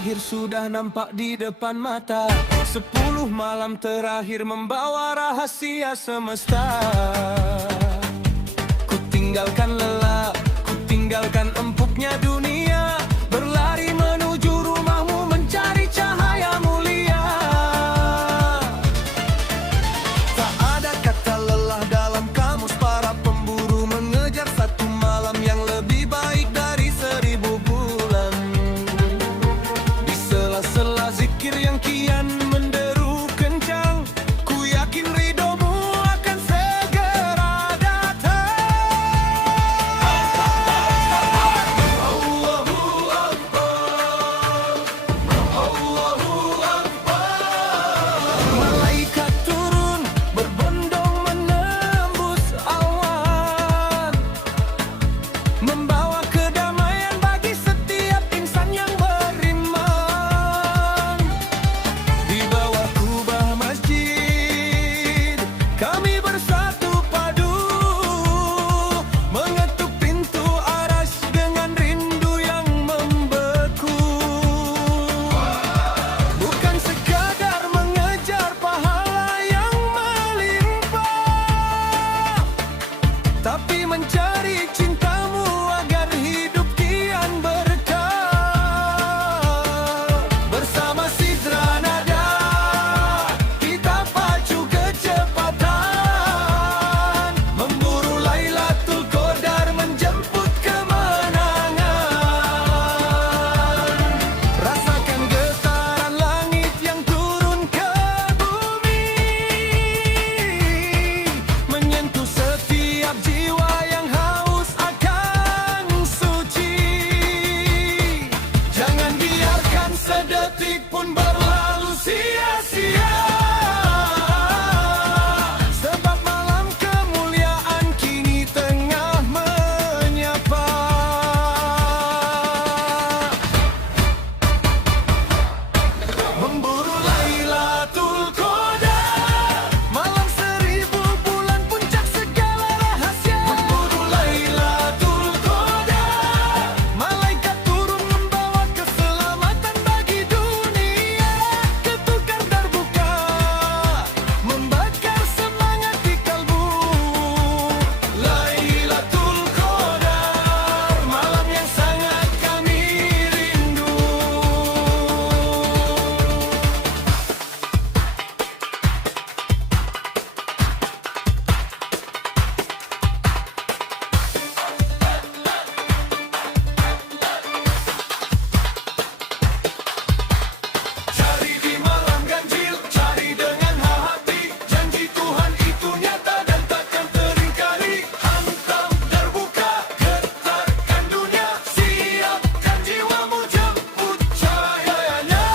terakhir sudah nampak di depan mata. 10 malam terakhir membawa rahasia semesta. Ku tinggalkan lelah, ku tinggalkan empuknya dunia, berlari menuju rumahmu mencari cahaya mulia. Tak ada kata lelah dalam kamus para pemburu, mengejar satu malam yang lebih baik dari 1000 bulan. Di sela-sela zikir yang kian menderu kencang, ku yakin ridhomu akan segera datang. Allahu Akbar, Allahu Akbar. Malaikat turun berbondong menembus awan, membawa kedamaian bagi setiap insan yang beriman. Di bawah kubah masjid kami bersatu padu, mengetuk pintu aras dengan rindu yang membeku. Bukan sekadar mengejar pahala yang melimpah, tapi mencari cintamu agar hidup kian berkah. Bersama Sidra Nada kita pacu kecepatan, memburu Lailatul Qadar, menjemput kemenangan. Rasakan getaran langit yang turun ke bumi, menyentuh setiap jiwa yang haus akan suci. Jangan biarkan sedetik pun berlalu sia-sia, sebab malam kemuliaan kini tengah menyapa. Memburu Lailatul Qadar, malam 1000 bulan, puncak segala rahasia. Memburu Lailatul Qadar, malaikat turun membawa keselamatan bagi dunia. Ketukar terbuka, membakar semangat di kalbu. Lailatul Qadar, malam yang sangat kami rindu. Cari di malam ganjil, cari dengan hati, janji Tuhan itu nyata dan takkan teringkari. Hantam terbuka, getarkan dunia, siapkan jiwamu jemput cahayanya.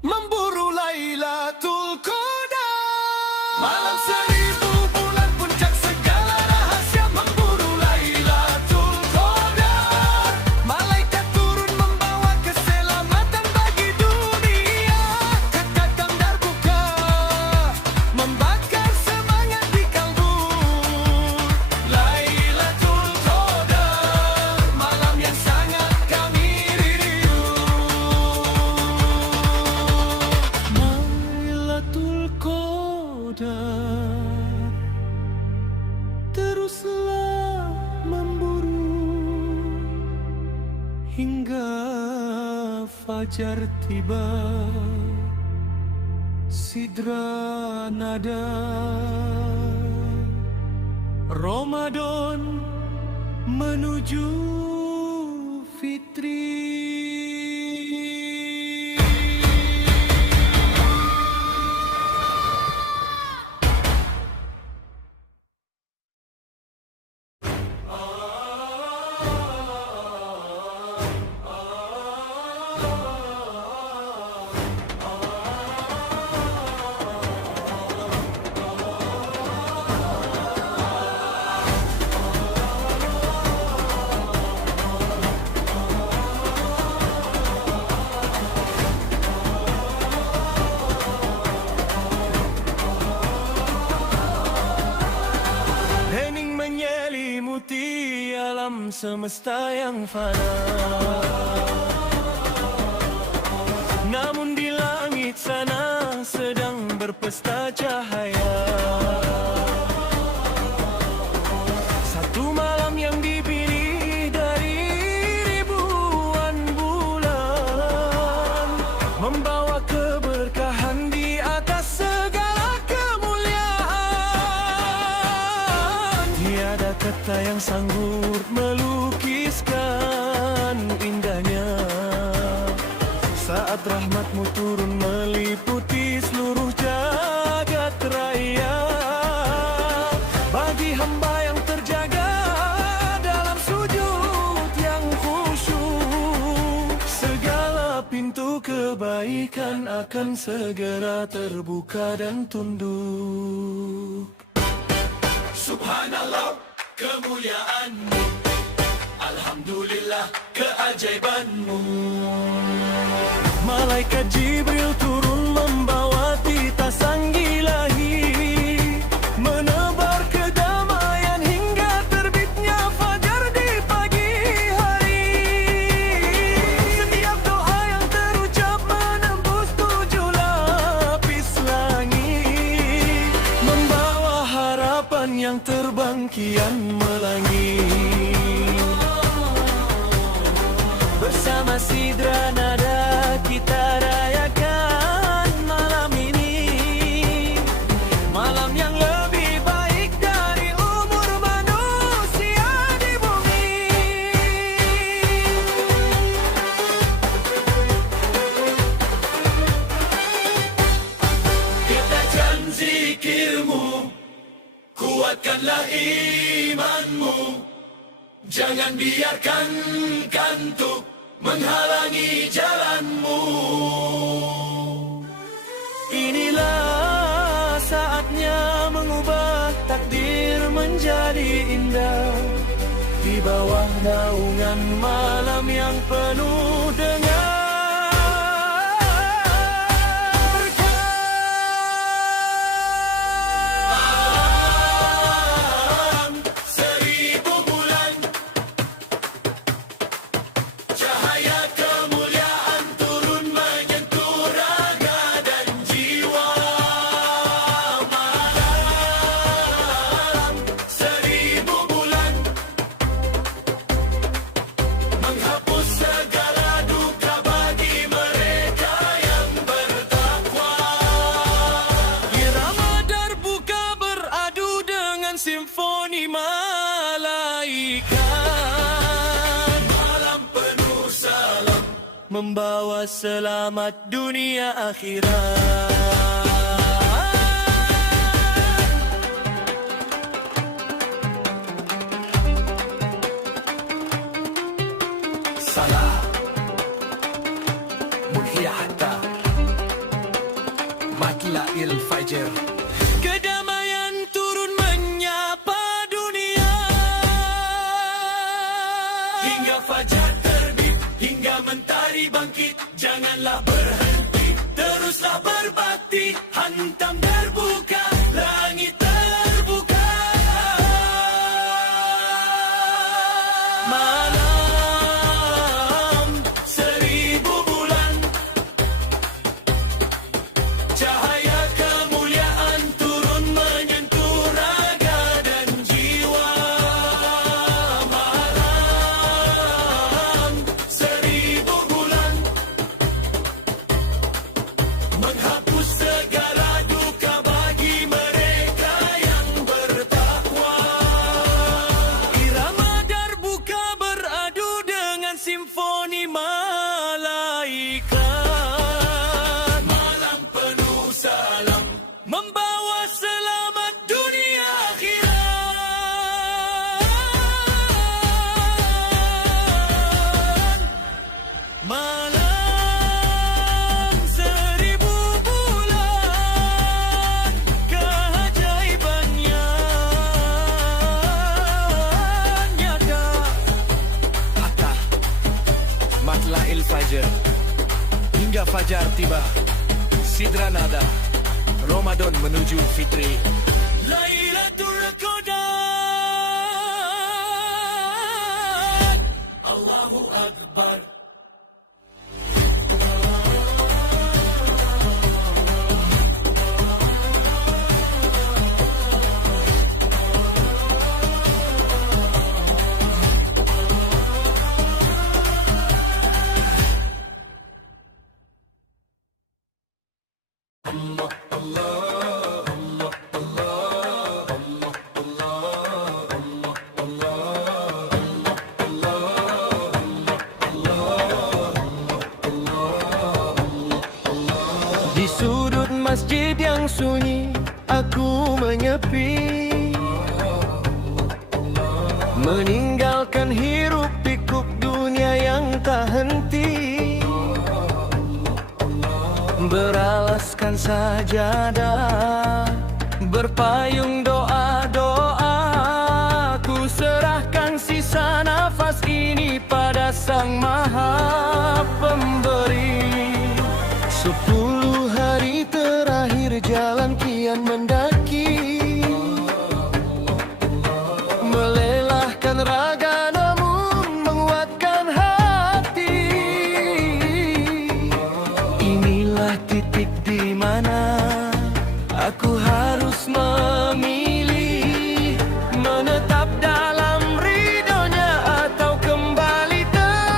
Memburu Lailatul Qadar, malam 1000 bulan, puncak segala rahasia. Memburu Lailatul Qadar, malaikat turun membawa keselamatan bagi dunia. Kekakang terbuka, membakar semangat di kalbu. Lailatul Qadar, malam yang sangat kami rindu. Lailatul Qadar, teruslah memburu hingga fajar tiba. Sidra Nada, Ramadan menuju fitri. alam semesta yang fana. Namun di langit sana sedang berpesta cahaya. Satu malam yang dipilih dari ribuan bulan, membawa keberkahan di atas segala kemuliaan. Tiada kata yang sanggup melukiskan indahnya saat rahmatmu turun meliputi seluruh jagat raya. Bagi hamba yang terjaga dalam sujud yang khusyuk, segala pintu kebaikan akan segera terbuka dan tunduk. Subhanallah, kemuliaan-Mu, alhamdulillah, keajaiban-Mu. Malaikat Jibril turun membawa titah sang ilahi, menebar kedamaian hingga terbitnya fajar di pagi hari. Setiap doa yang terucap menembus 7 lapis langit, membawa harapan yang terbang kian melangit. Bersama Sidra Nada kita rayakan malam ini, malam yang lebih baik dari umur manusia di bumi. Katakan zikirmu, kuatkanlah imanmu, jangan biarkan kantuk menghalangi jalanmu. Inilah saatnya mengubah takdir menjadi indah, di bawah naungan malam yang penuh dengan simfoni malaikat. Malam penuh salam, membawa selamat dunia akhirat. Salam Munhia hatta Matla'il Fajr. Kedamaian turun menyapa dunia, hingga fajar terbit, hingga mentari bangkit. Janganlah berhenti, teruslah berbakti, hantam terbuka, langit terbuka. Malam 1000 bulan, cahaya kemuliaan turun menyentuh raga dan jiwa. Malam 1000 bulan, menghapus segala duka bagi mereka yang bertakwa. Irama darbuka beradu dengan simfoni malaikat. Malam penuh salam, membawa selamat dunia akhirat. Malam 1000 bulan, keajaibannya nyata. Hatta Matla'il Fajr, hingga fajar tiba. Sidra Nada, Ramadan menuju Fitri. Lailatul Qadar. Di sudut masjid yang sunyi, aku menyepi, meninggalkan hiruk pikuk dunia yang tak henti. Beralaskan sajadah, berpayung doa-doa, ku serahkan sisa nafas ini pada Sang Maha Pemberi. 10 hari terakhir jalan kian mendaki, melelahkan raga namun menguatkan hati. Inilah titik di mana aku harus memilih, menetap dalam ridhonya atau kembali tertatih.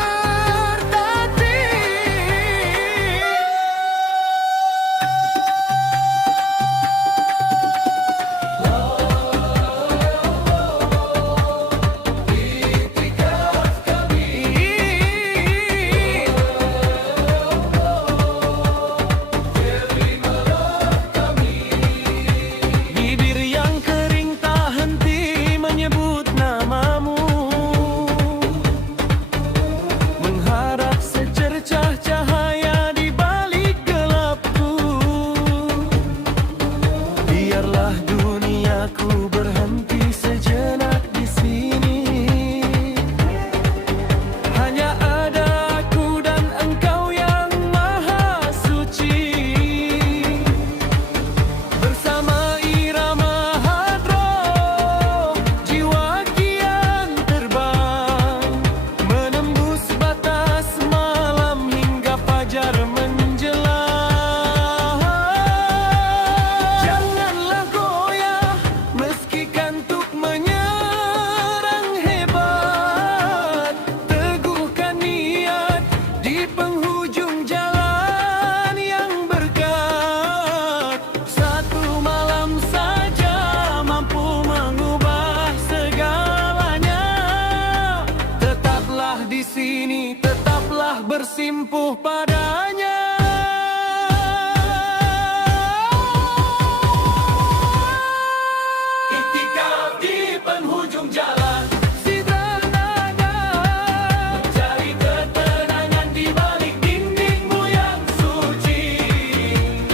Bibir yang kering tak henti menyebut namamu, mengharap secercah cahaya di balik gelapku. Biarlah duniaku berhenti sejenak di sini. Hanya ada aku dan Engkau yang Maha Suci. Bersama irama hadroh, jiwa kian terbang, menembus batas malam hingga fajar menjelang. Janganlah goyah meski kantuk menyerang hebat, teguhkan niat di penghujung jalan yang berkat. Satu malam saja mampu mengubah segalanya. Tetaplah di sini, tetaplah bersimpuh padanya. Iktikaf di penghujung jalan, sederhana, mencari ketenangan di balik dindingmu yang suci.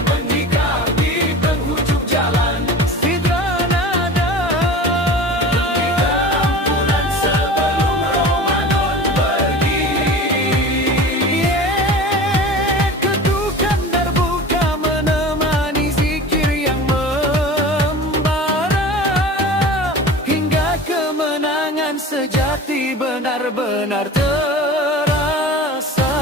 Menikah di penghujung jalan, sederhana, demi keampunan sebelum Ramadan pergi. Ketukan terbuka menemani zikir yang membara, hingga kemenangan sejati benar-benar terasa.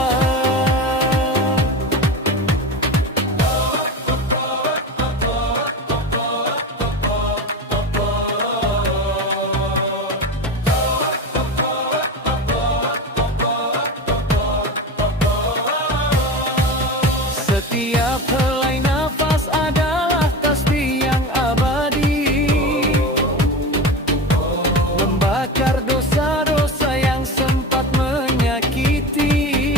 Setiap helai nafas adalah tasbih yang abadi, membakar dosa-dosa yang sempat menyakiti.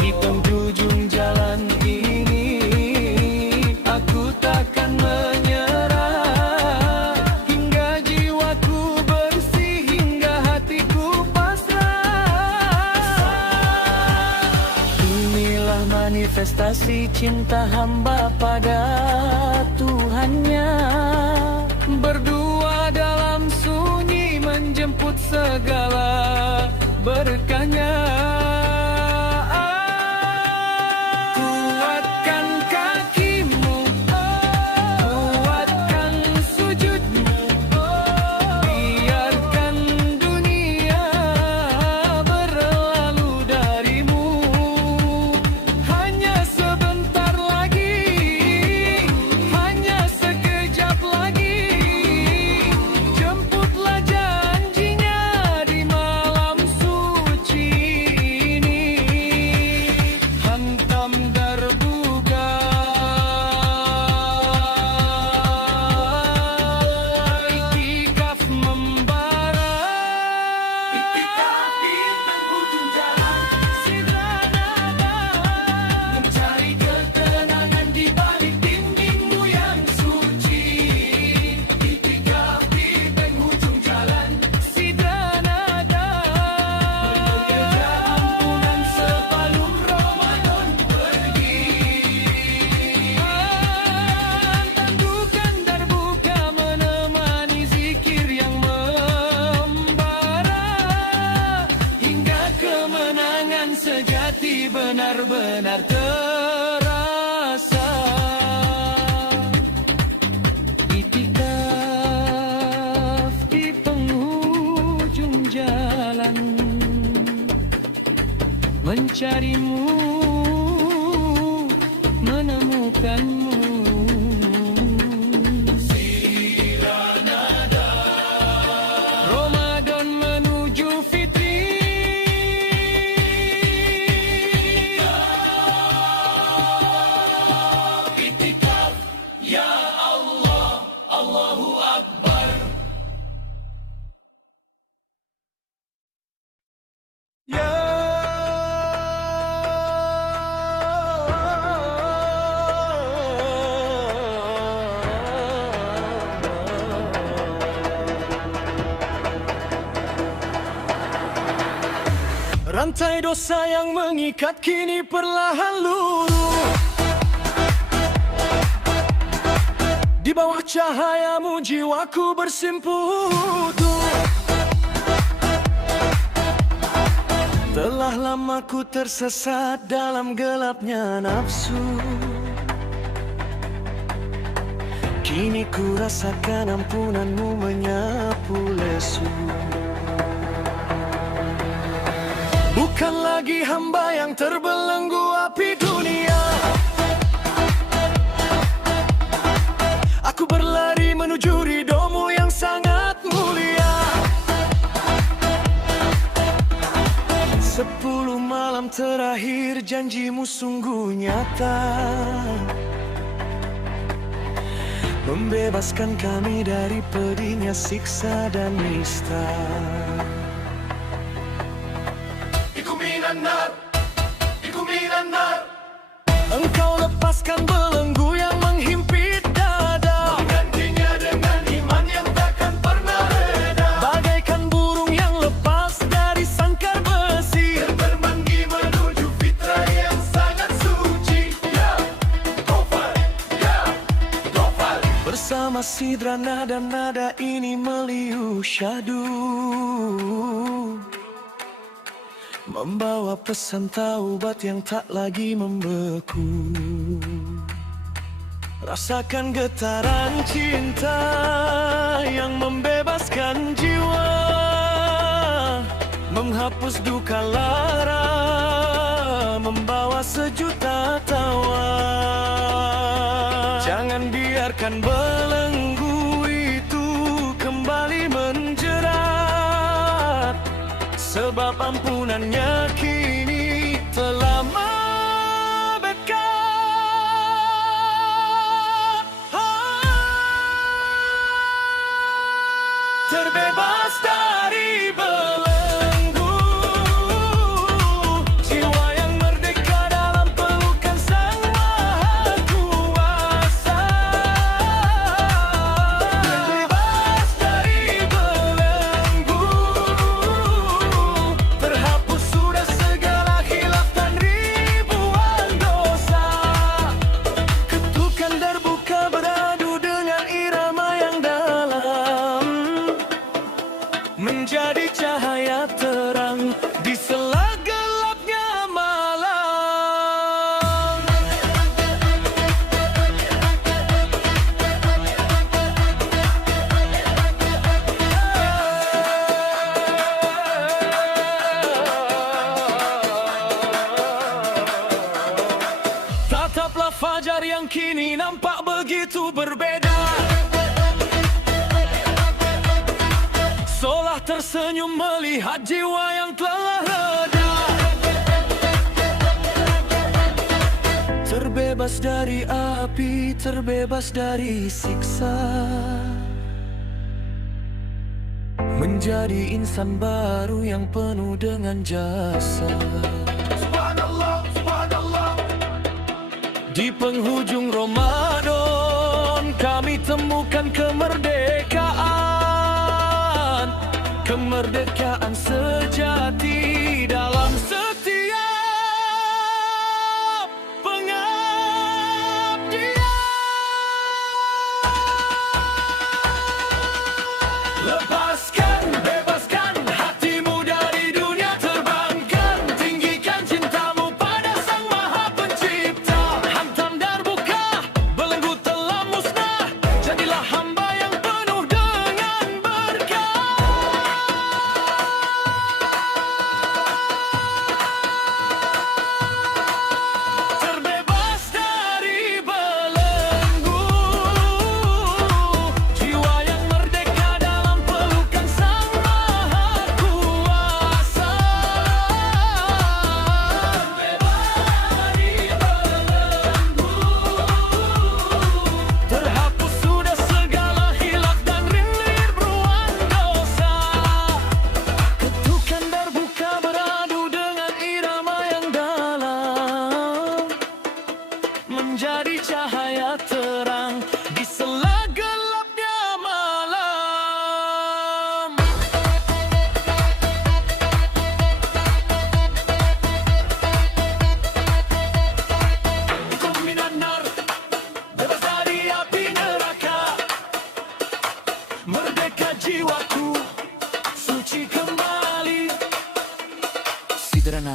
Di penghujung jalan ini aku takkan menyerah, hingga jiwaku bersih, hingga hatiku pasrah. Inilah manifestasi cinta hamba pada Tuhannya, berdua dalam sunyi menjemput segala berkahnya. Kuatkan kakimu, kuatkan sujudmu, biarkan dunia mencarimu, menemukanmu. Ramadan menuju Fitri, Itikaf, ya Allah, Allahu Akbar. Ya rantai dosa yang mengikat kini perlahan luruh. Di bawah cahayamu jiwaku bersimpuh. Telah lama ku tersesat dalam gelapnya nafsu. Kini ku rasakan ampunanmu menyapu lesu. Bukan lagi hamba yang terbelenggu api dunia. Aku berlari menuju ridhomu yang sangat mulia. 10 malam terakhir janjimu sungguh nyata, membebaskan kami dari pedihnya siksa dan nista. Engkau lepaskan belenggu yang menghimpit dada, menggantinya dengan iman yang takkan pernah reda. Bagaikan burung yang lepas dari sangkar besi, terbanggi menuju fitrah yang sangat suci. Ya Ghaffar, ya Ghaffar. Bersama sidra nada-nada ini meliu syahdu, membawa pesan taubat yang tak lagi membeku. Rasakan getaran cinta yang membebaskan jiwa, menghapus duka lara, membawa sejuta tawa. Jangan biarkan belenggu itu kembali menjerat, sebab ampunannya kini telah mendekat. Terbebas dari belenggu, jiwa yang merdeka dalam pelukan Sang Maha Kuasa. Terbebas dari belenggu, terhapus sudah segala khilaf dan ribuan dosa. Ketukan terbuka beradu dengan irama yang dalam, menjadi cahaya terang di sela gelapnya malam. Tataplah fajar yang kini nampak begitu berbeda. Seolah tersenyum melihat jiwa yang telah reda. Terbebas dari api, terbebas dari siksa, menjadi insan baru yang penuh dengan jasa. Subhanallah, subhanallah. Di penghujung Ramadan kami temukan kemerdekaan, kemerdekaan sejati dalam setiap pengabdian. Lepaskan, bebaskan hatimu dari dunia, terbangkan, tinggikan cintamu pada Sang Maha Pencipta. Hantam darbuka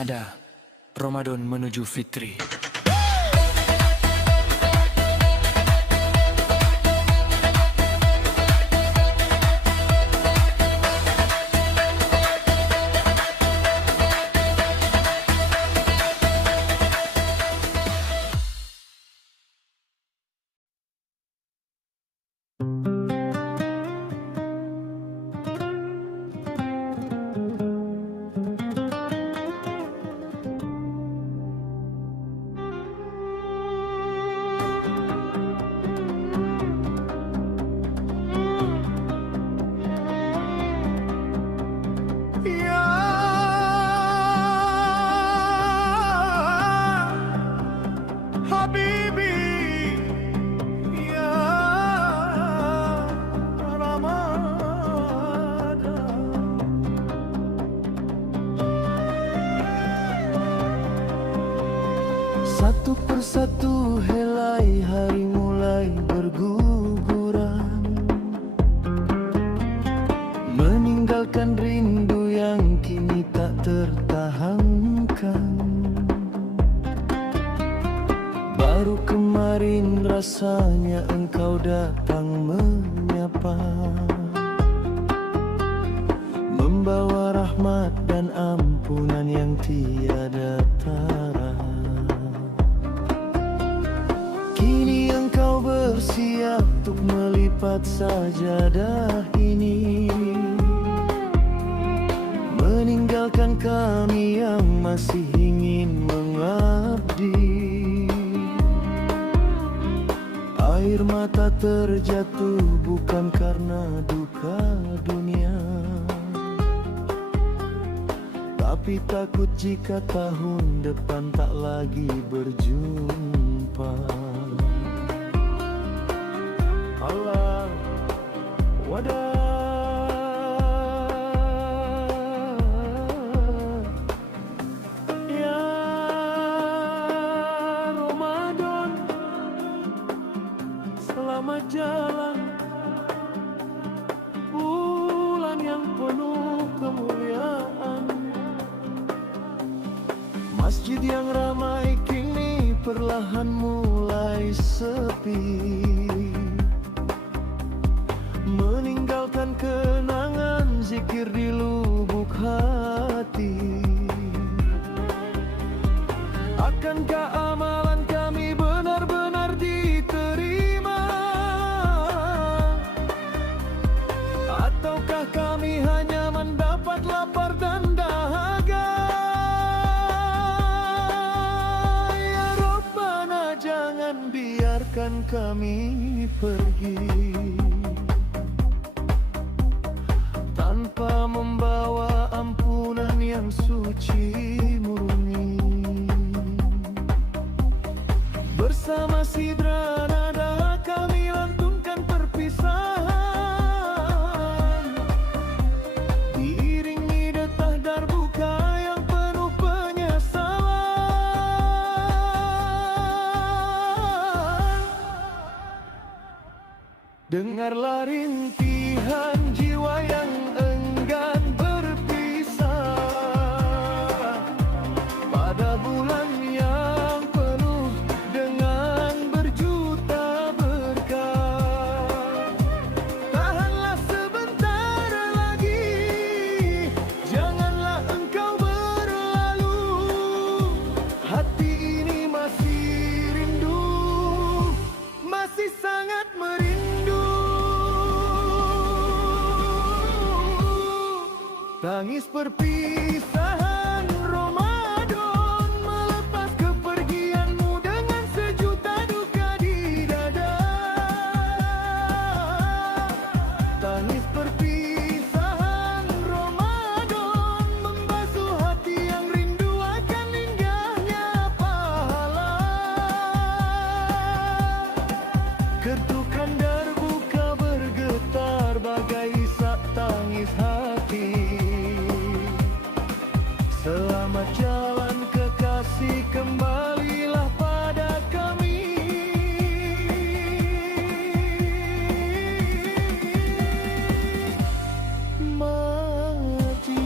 Senada Ramadan menuju Fitri. Ya Habibi, ya Ramadan. Satu persatu helai hari mulai berguguran, meninggalkan rindu yang kini tak tertahankan. Baru kemarin rasanya engkau datang menyapa, membawa rahmat dan ampunan yang tiada tara. Kini engkau bersiap untuk melipat sajadah ini, meninggalkan kami yang masih ingin mengabdi. Air mata terjatuh bukan karena duka dunia, tapi takut jika tahun depan tak lagi berjumpa. Allah wadah. Selamat jalan, bulan yang penuh kemuliaan. Masjid yang ramai kini perlahan mulai sepi, meninggalkan kenangan zikir di lubuk hati. Akankah amalan kami benar-benar diterima, ataukah kami hanya mendapat lapar dan dahaga? Ya Rabbana, jangan biarkan kami pergi tanpa membawa ampunan yang suci murni. Bersama sidra nada kami lantunkan perpisahan, diiringi detah darbuka yang penuh penyesalan. Dengarlah rintihan jiwa yang enggan berpisah pada bulan yang penuh dengan berjuta berkah. Tahanlah sebentar lagi, janganlah engkau berlalu. Hati ini masih rindu, masih sangat merindu. Tangis perpisahan Ramadan, melepas kepergianmu dengan sejuta duka di dada. Tangis perpisahan Ramadan, membasuh hati yang rindu akan indahnya pahala. Ketukan darbuka bergetar bagai isak tangis hati. Selamat jalan kekasih, kembalilah pada kami. Mati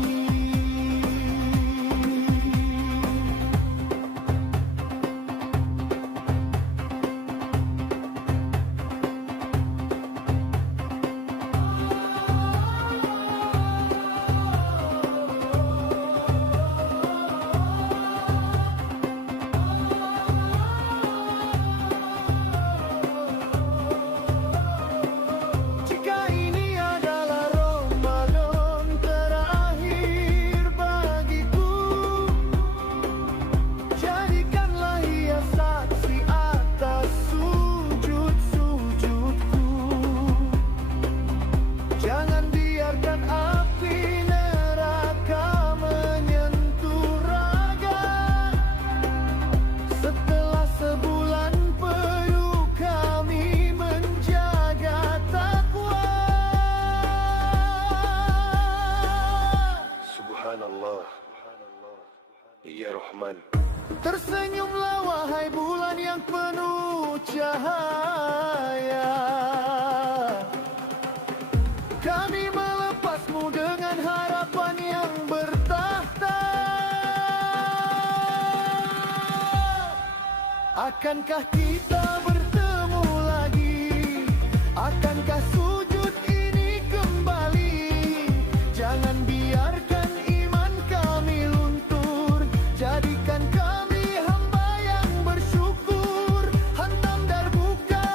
Akankah kita bertemu lagi? Akankah sujud ini kembali? Jangan biarkan iman kami luntur. Jadikan kami hamba yang bersyukur. Hantam darbuka,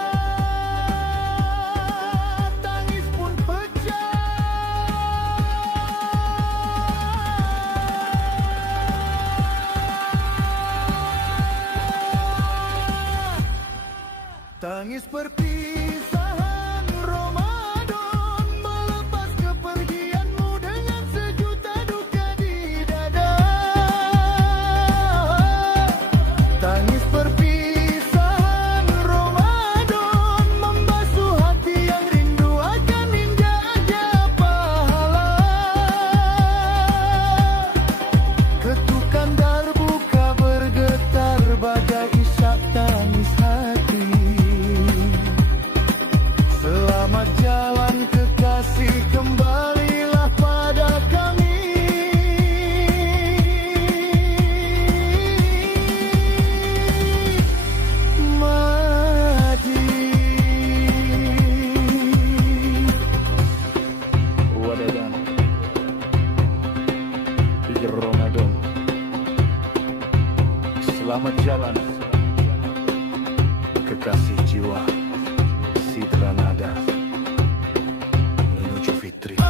tangis pun pecah. Tangis perpisahan Ramadan, melepas kepergianmu dengan sejuta duka di dada. Tangis perpisahan Ramadan, membasuh hati yang rindu akan injak pahala. Ketukan darbuka bergetar bagai isyak tangis hati. Selamat jalan kekasih, kembalilah pada kami. Madi. Wadadan Ramadan. Selamat jalan kekasih jiwa Sidra Nada menuju Fitri.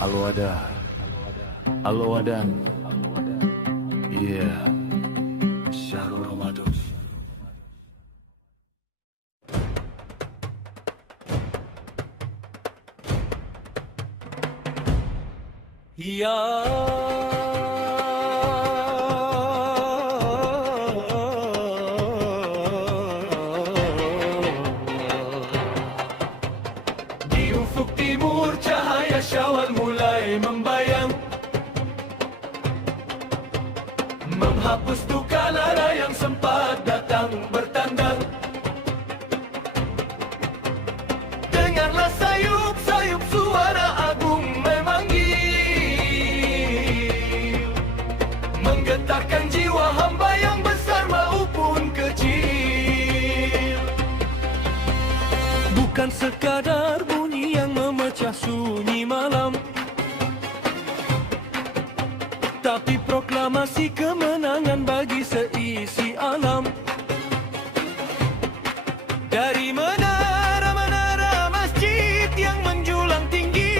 Al-Wada, Al-Wadan. Iya, Syahrul Ramadan. Ya Di ufuk timur cahaya Syawal mulai membayang, menghapus duka lara yang sempat datang bertandang. Dengarlah sayup-sayup suara agung memanggil, menggetarkan jiwa hamba yang besar maupun kecil. Bukan sekadar bunyi yang memecah sunyi malam, tapi proklamasi kemenangan bagi seisi alam. Dari menara-menara masjid yang menjulang tinggi,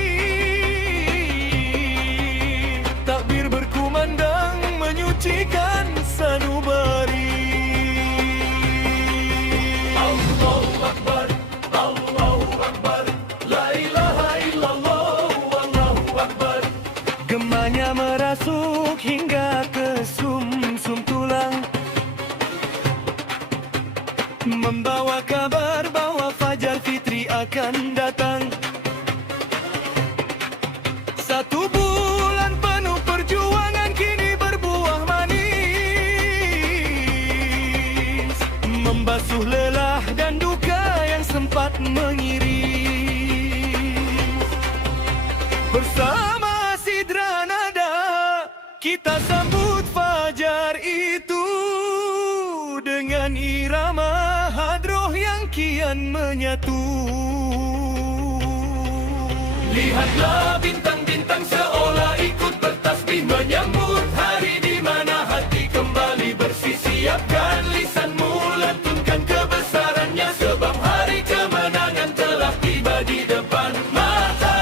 takbir berkumandang menyucikan sanubari. Allahu Akbar, Allahu Akbar, la ilaha illallah, Allahu Akbar. Gemanya merasuk hingga ke sum-sum tulang, membawa kabar bahwa Fajar Fitri akan datang. Satu bulan penuh perjuangan kini berbuah manis, membasuh lelah dan duka yang sempat mengiris. Bersama Sidra Nada kita sambut fajar itu dengan irama hadroh yang kian menyatu. Lihatlah bintang-bintang seolah ikut bertasbih menyambut hari di mana hati kembali bersih. Siapkan lisanmu, lantunkan kebesarannya, sebab hari kemenangan telah tiba di depan mata.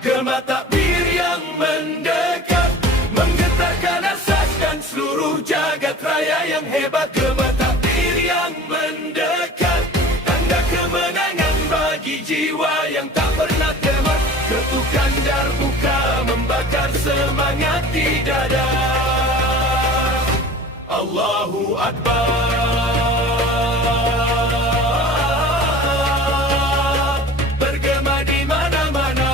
Gema takbir yang mendekat, menggetarkan asas dan seluruh jagat raya yang hebat. Gema takbir yang mendekat, tanda kemenangan bagi jiwa yang tak pernah temat. Ketukan darbuka membakar semangat di dada. Allahu Akbar, bergema di mana-mana.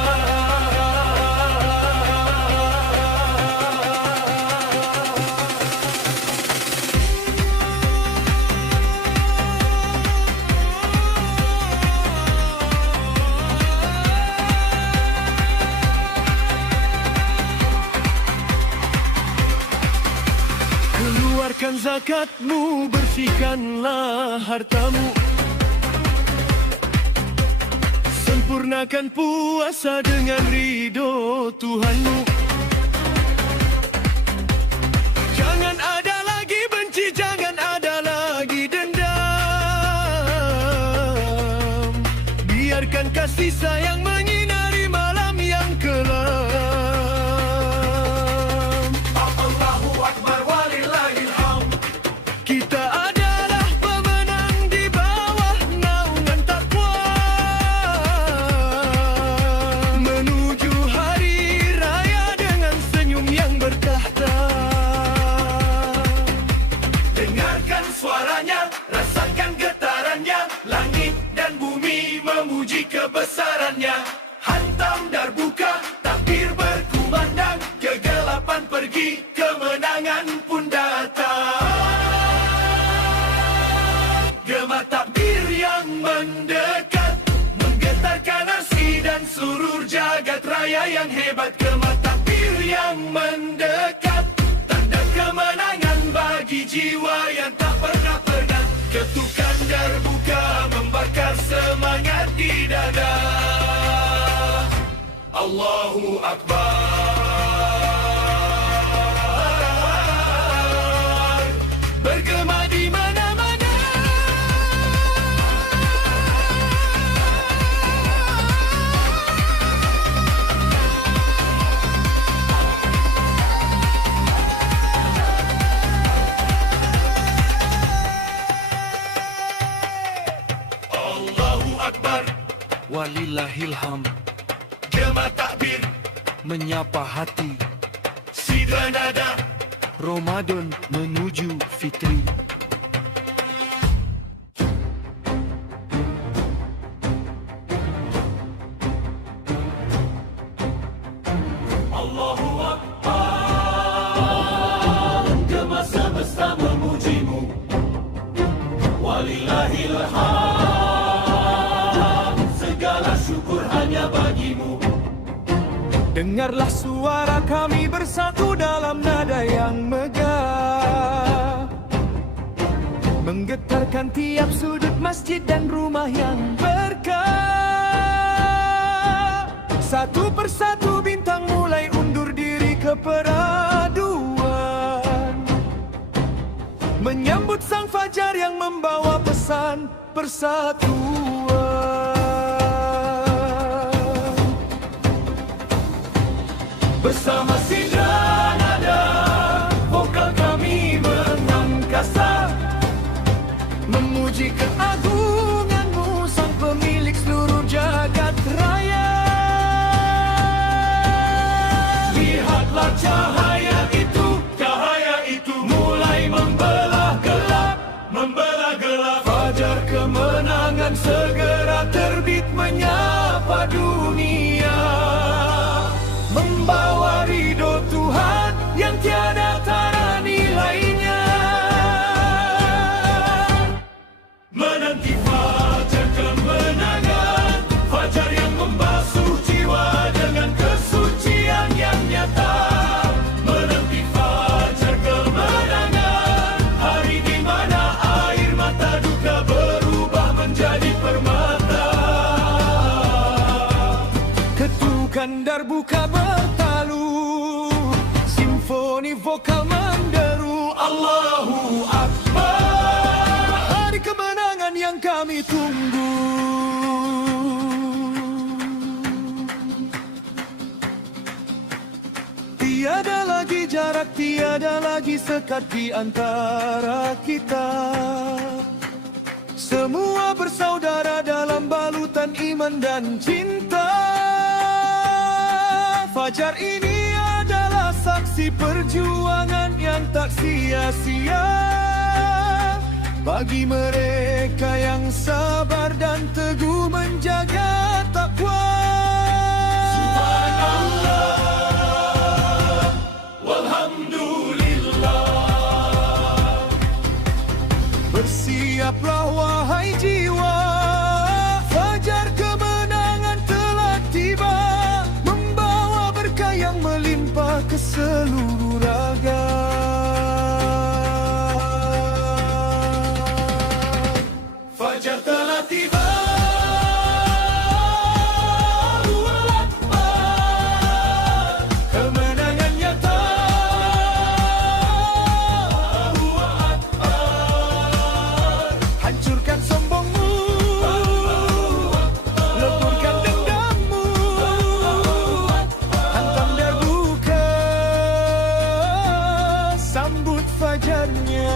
zakatmu, bersihkanlah hartamu. Sempurnakan puasa dengan ridho Tuhanmu. Jangan ada lagi benci, jangan ada lagi dendam. Biarkan kasih sayang menyinari malam yang kelam. Allahu Akbar walillahil hamd. Kita adalah pemenang di bawah naungan takwa, menuju hari raya dengan senyum yang bertahta. Dengarkan suaranya, rasakan getarannya, langit dan bumi memuji kebesarannya. Hantam darbuka, takbir berkumandang, kegelapan pergi, kemenangan pun datang. Gema takbir yang mendekat, menggetarkan hati dan seluruh jagat raya yang hebat. Gema takbir yang mendekat, tanda kemenangan bagi jiwa yang tak pernah penat. Ketukan darbuka membakar semangat di dada. Allahu Akbar, bergema di mana-mana. Allahu Akbar, Walillahil hamd. gema takbir Menyapa hati, sidra nada. Ramadan menuju fitri. Allahu Akbar, gema semesta memujimu. Walillahil hamd, segala syukur hanya bagimu. Dengarlah suara kami bersatu dalam nada yang megah, menggetarkan tiap sudut masjid dan rumah yang berkah. Satu persatu bintang mulai undur diri ke peraduan, menyambut sang fajar yang membawa pesan persatuan. Bersama sidra nada, vokal kami mengangkasa, memuji keagunganmu, sang pemilik seluruh jagat raya. lihatlah cahaya itu mulai membelah gelap, membelah gelap. Fajar kemenangan segera terbit menyapa dunia, membawa ridho Tuhan yang tiada tara nilainya. Menanti fajar kemenangan, fajar yang membasuh jiwa dengan kesucian yang nyata. Menanti fajar kemenangan, hari di mana air mata duka berubah menjadi permata. Ketukan darbuka bertalu, simfoni vokal menderu. Allahu Akbar, Hari kemenangan yang kami tunggu. Tiada lagi jarak, tiada lagi sekat di antara kita. Semua bersaudara dalam balutan iman dan cinta. Fajar ini adalah saksi perjuangan yang tak sia-sia, bagi mereka yang sabar dan teguh menjaga takwa. Subhanallah, walhamdulillah. Bersiaplah wahai jiwa, fajar kemenangan telah tiba, membawa berkah yang melimpah ke seluruh raga. telah tiba. Allahu Akbar, kemenangan nyata. Allahu Akbar, Hancurkan sombongmu, leburkan dendammu, hantam derbuka, sambut fajarnya.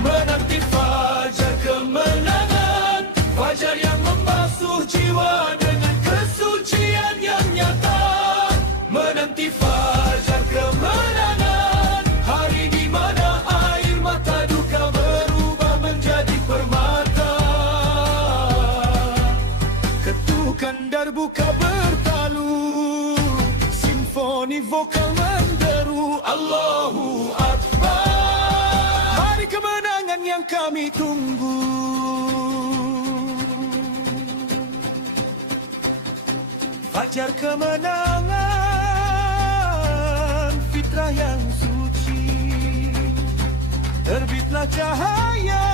menanti fajar kemenangan, fajar yang membasuh jiwa dengan kesucian yang nyata. Menanti fajar kemenangan, hari di mana air mata duka berubah menjadi permata. Ketukan darbuka bertalu, simfoni vokal menderu. Allahu Akbar, Hari kemenangan yang kami tunggu. Fajar kemenangan, fitrah yang suci, terbitlah cahaya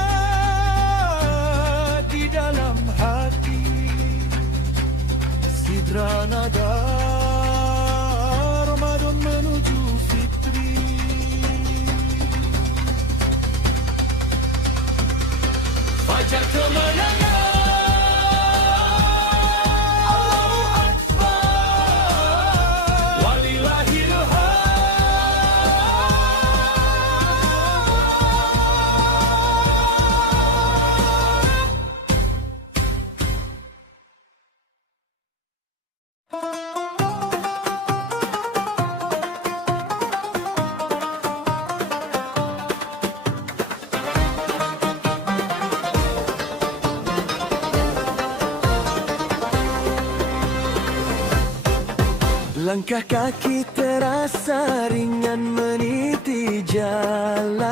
di dalam hati. Sidra nada Ramadan menuju fitri. fajar kemenangan. Allahu Akbar, walillahil Langkah kaki terasa ringan meniti jalanan,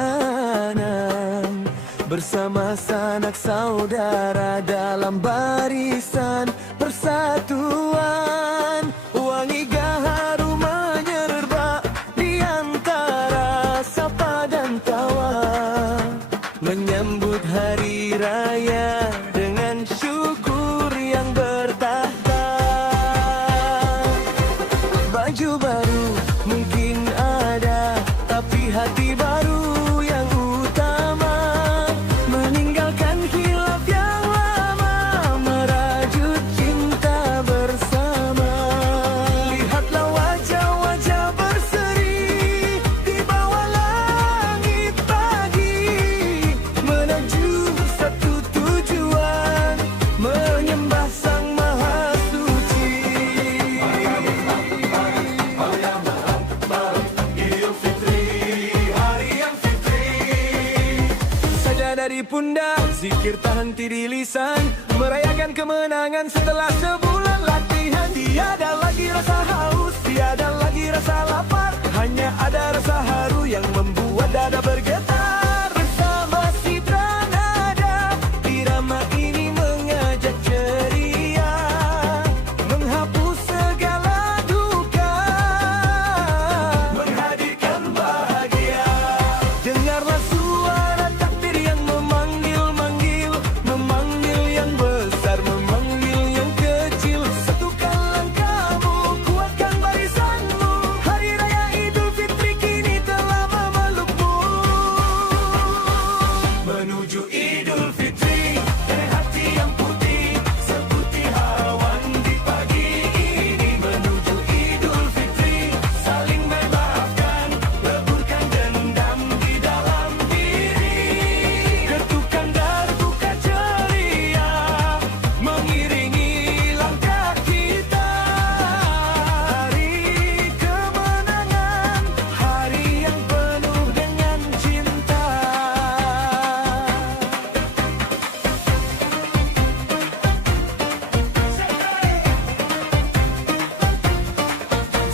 bersama sanak saudara dalam barisan persatuan. Wangi gaharu menyerba di antara sapa dan tawa, menyambut hari raya dengan syukur yang bertahta. Baju baru mungkin ada, tapi hati baru yang utama. Meninggalkan khilaf yang lama, merajut cinta bersama. Lihatlah wajah-wajah berseri di bawah langit pagi, menuju satu tujuan, menyembah Sang Maha Suci. Idul Fitri, hari yang fitri. Saja dari pundak, zikir tak henti di lisan, merayakan kemenangan setelah sebulan latihan. Tiada lagi rasa haus, tiada lagi rasa lapar, hanya ada rasa haru yang membuat dada bergetar. Bersama Sidra Nada, irama ini mengajak ceria, menghapus segala duka, Menghadirkan bahagia. dengarlah suara takbir yang memanggil-manggil, memanggil yang besar, memanggil yang kecil. Satukan langkahmu, kuatkan barisanmu, hari raya Idul Fitri kini telah memelukmu. Menuju Idul Fitri dengan hati yang putih, seputih awan di pagi ini. Menuju Idul Fitri, saling memaafkan, leburkan dendam di dalam diri. Ketukan darbuka ceria mengiringi langkah kita. Hari kemenangan, hari yang penuh dengan cinta.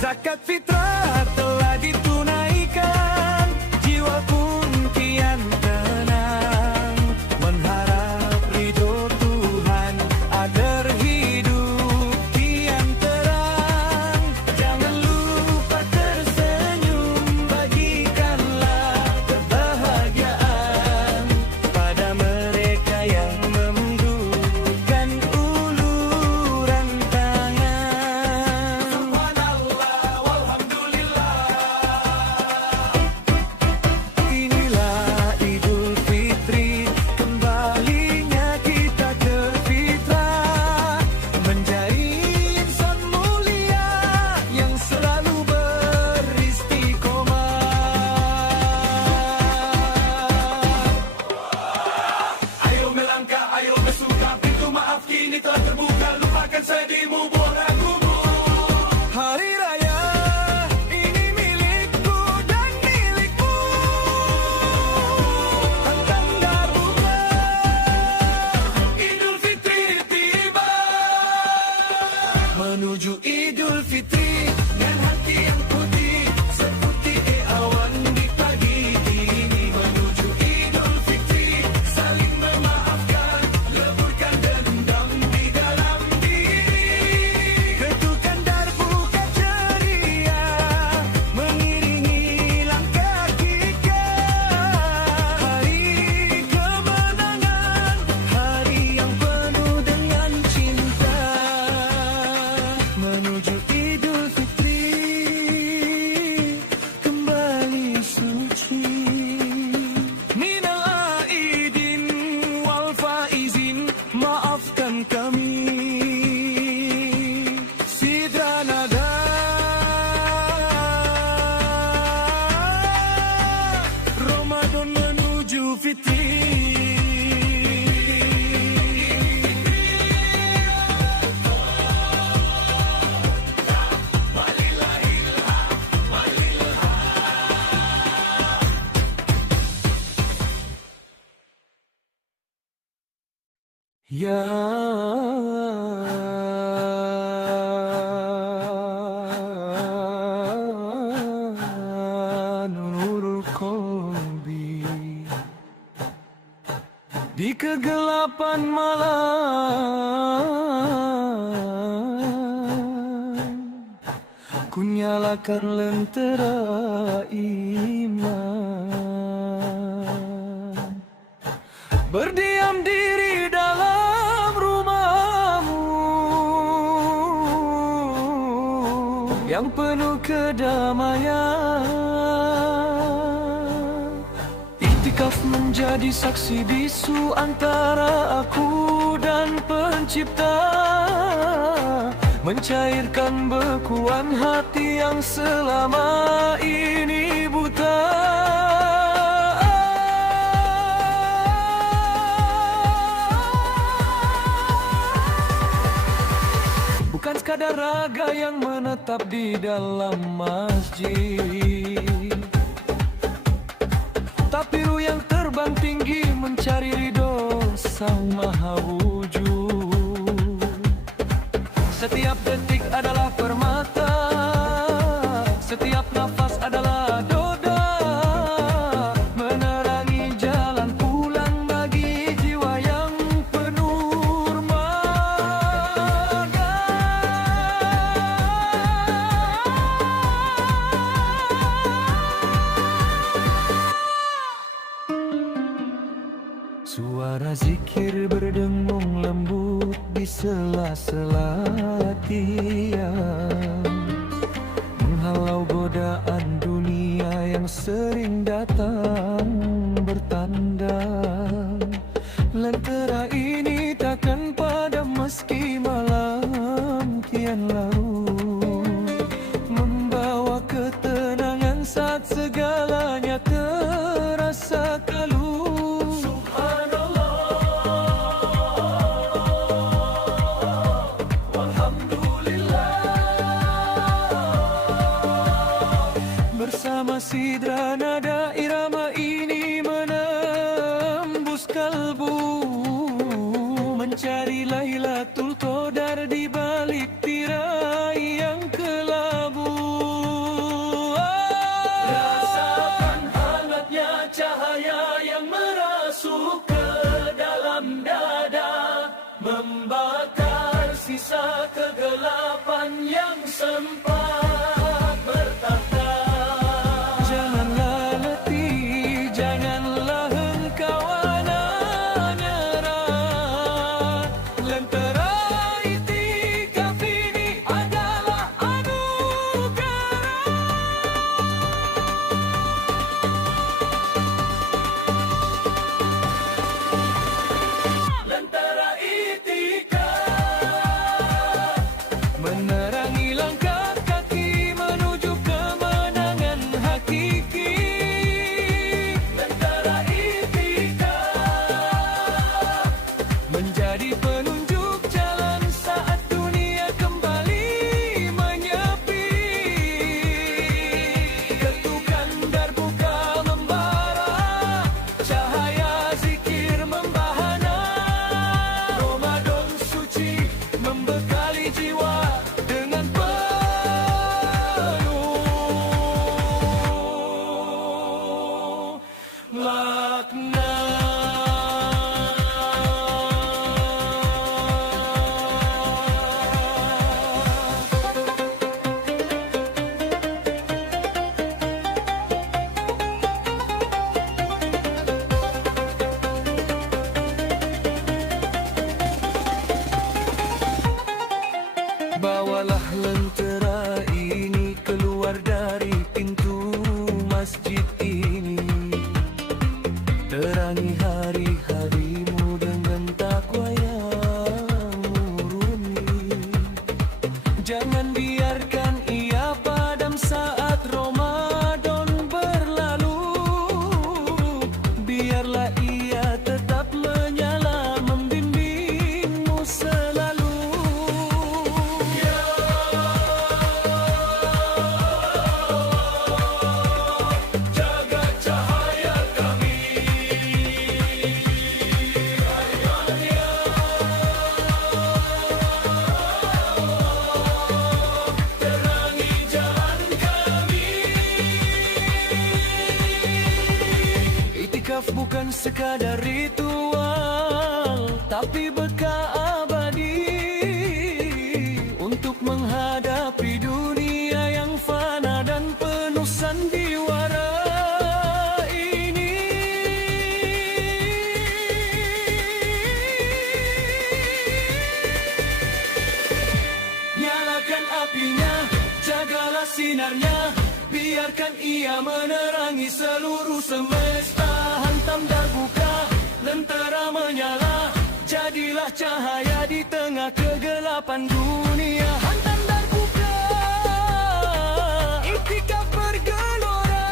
Zakat fitrah telah ditunaikan, jiwa pun kian tenang, mengharap ridho Tuhan agar hidup kian terang. Jangan lupa Ya Nurul Qalbi, di kegelapan malam ku nyalakan lentera iman, berdiam diri dalam rumahmu yang penuh kedamaian. Iktikaf menjadi saksi bisu antara aku dan pencipta, mencairkan bekuan hati yang selama ini buta. Bukan sekadar raga yang menetap di dalam masjid, tapi ruh yang terbang tinggi mencari ridho Sang Maha Wujud. Setiap detik adalah permata, setiap nafas adalah doa, menerangi jalan pulang bagi jiwa yang penuh dermaga. Suara zikir berdengung lembut di sela-sela tiang, menghalau godaan dunia yang sering datang bertandang. Lentera ini takkan padam meski malam kian larut, membawa ketenangan saat segalanya terasa keluh. Bersama sidra nada irama ini menembus kalbu, mencari Lailatul Qadar di balik tirai yang kelabu. Rasakan hangatnya cahaya yang merasuk ke dalam dada, membakar sisa kegelapan yang sempat bertahta. Janganlah letih, janganlah engkau nyerah. Lentera iktikaf ini adalah anugerah. Lentera Iktikaf Menerangi langkah kaki menuju kemenangan hakiki. Lentera Iktikaf Menjadi penunjuk jalan saat dunia kembali menyepi. Ketukan darbuka membara, cahaya zikir membahana. Ramadan suci membekali jiwa dengan penuh makna. Bawalah lentera ini keluar dari pintu masjid ini, terangi hari-harimu dengan takwa yang murni. Jangan biarkan ia padam saat Ramadan berlalu, biarlah ia tetap menyala membimbingmu selalu. jangan Itikaf bukan sekadar ritual, tapi bekal abadi untuk menghadapi dunia yang fana dan penuh sandiwara ini. Nyalakan apinya, jagalah sinarnya, biarkan ia menerangi seluruh semesta. Hantam dan buka, lentera menyala, jadilah cahaya di tengah kegelapan dunia. Hantam dan buka, itikaf bergelora.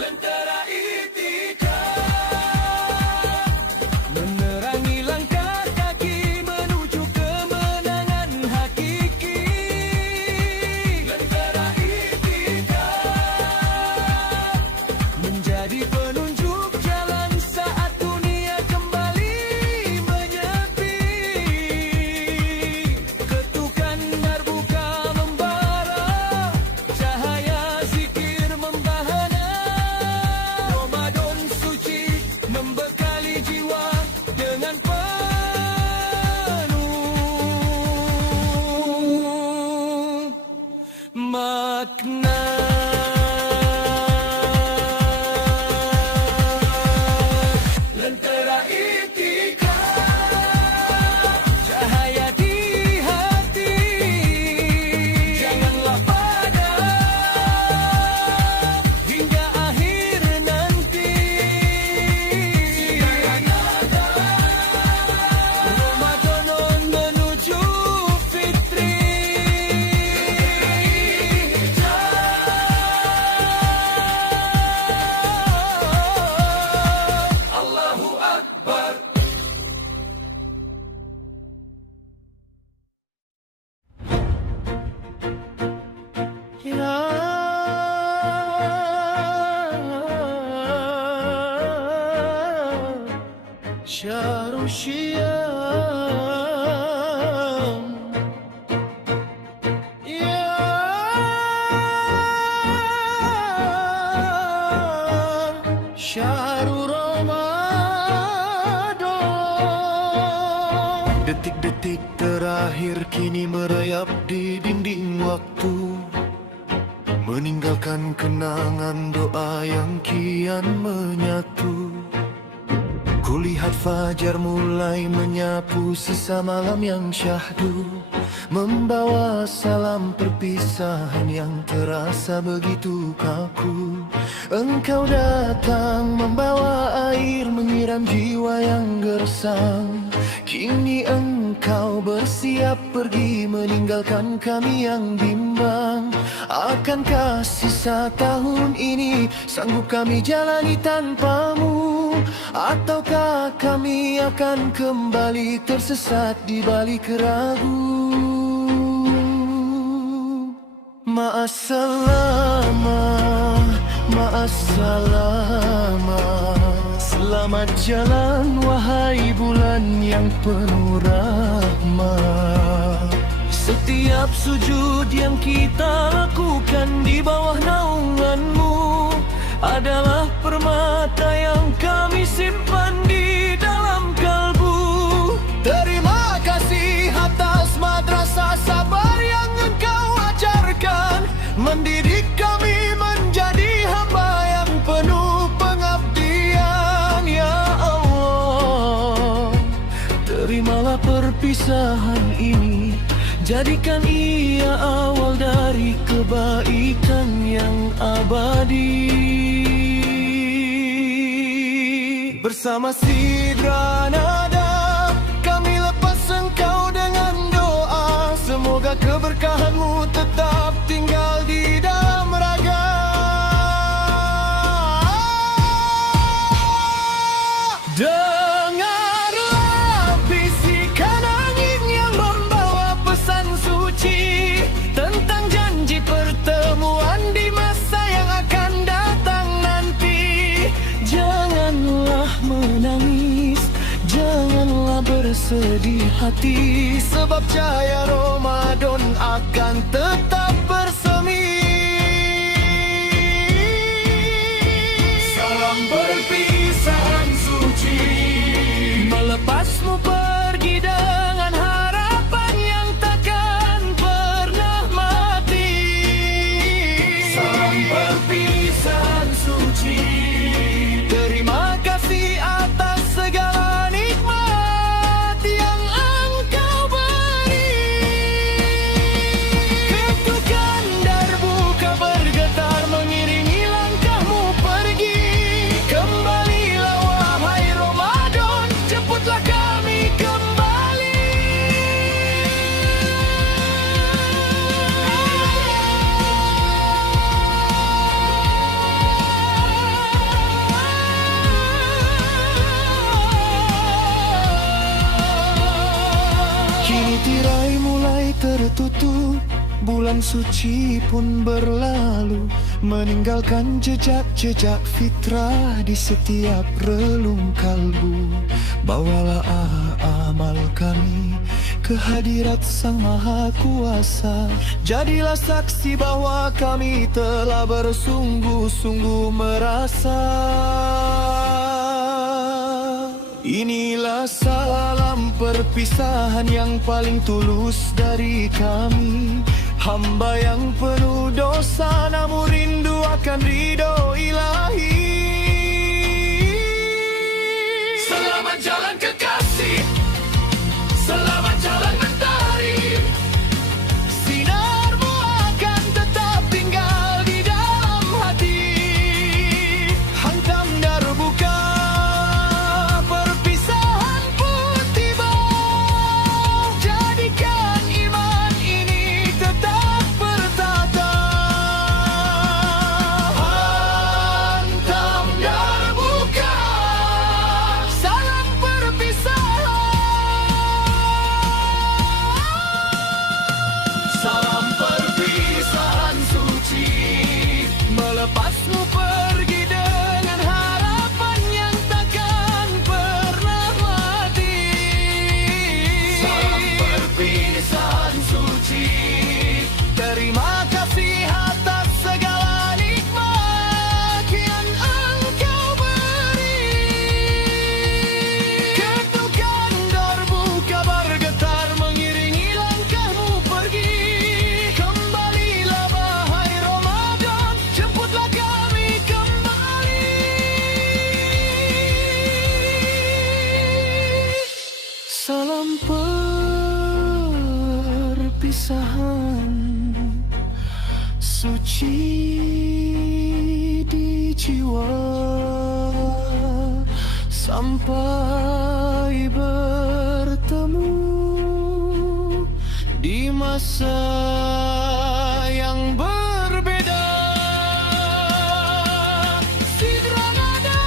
Lentera itikaf menerangi langkah kaki menuju kemenangan hakiki. Lentera itikaf menjadi penunjuk jalan saat dunia kembali menyepi. Ketukan darbuka membara, cahaya zikir membahana. Ramadan suci membekali jiwa dengan penuh makna. Lentera itikaf, cahaya di hati, janganlah padam hingga akhir nanti. Ramadan menuju fitri. Allahu Akbar. Ya Syahrul Syiyam, ya Syahrul Ramadan. Detik-detik terakhir kini merayap di dinding waktu, meninggalkan kenangan doa yang kian menyatu. Kulihat fajar mulai menyapu sisa malam yang syahdu, membawa salam perpisahan yang terasa begitu kaku. Engkau datang membawa air menyiram jiwa yang gersang. Kini engkau bersiap pergi meninggalkan kami yang bimbang. Akankah sisa tahun ini sanggup kami jalani tanpamu? Ataukah kami akan kembali tersesat di balik ragu? Ma'assalama, ma'assalama. Selamat jalan wahai bulan yang penuh rahmat. Setiap sujud yang kita lakukan di bawah naunganmu adalah permata yang kami simpan di dalam kalbu. Terima kasih atas madrasah sabar yang engkau ajarkan, mendidik kami menjadi hamba yang penuh pengabdian. Ya Allah, terimalah perpisahan ini, jadikan ia awal dari kebaikan yang abadi. Bersama Sidra Nada kami lepas engkau dengan doa, semoga keberkahanmu tetap tinggal di dalam raga. Dengarlah bisikan angin yang membawa pesan suci tentang janji pertemuan di masa yang akan datang nanti. Janganlah menangis, janganlah bersedih hati, sebab cahaya Ramadan akan tetap bersemi. tertutup, bulan suci pun berlalu, meninggalkan jejak-jejak fitrah di setiap relung kalbu. Bawalah amal kami ke hadirat Sang Maha Kuasa, jadilah saksi bahwa kami telah bersungguh-sungguh merasa. Inilah salam perpisahan yang paling tulus dari kami, hamba yang penuh dosa namun rindu akan ridho ilahi. Selamat jalan kekasih, selamat jalan mentari. Sinarmu akan tetap tinggal di dalam hati, hantam darbuka perpisahan pun tiba. Jadikan iman ini tetap bertata, Hantam darbuka, salam perpisahan. salam perpisahan suci. Melepasmu pergi dengan harapan yang takkan pernah mati. Salam perpisahan suci. Terima kasih atas segala nikmat yang engkau beri. Ketukan darbuka bergetar mengiringi langkahmu pergi. Kembalilah wahai Ramadan, jemputlah kami kembali. Salam perpisahan suci di jiwa, sampai bertemu di masa yang berbeda. Sidranada,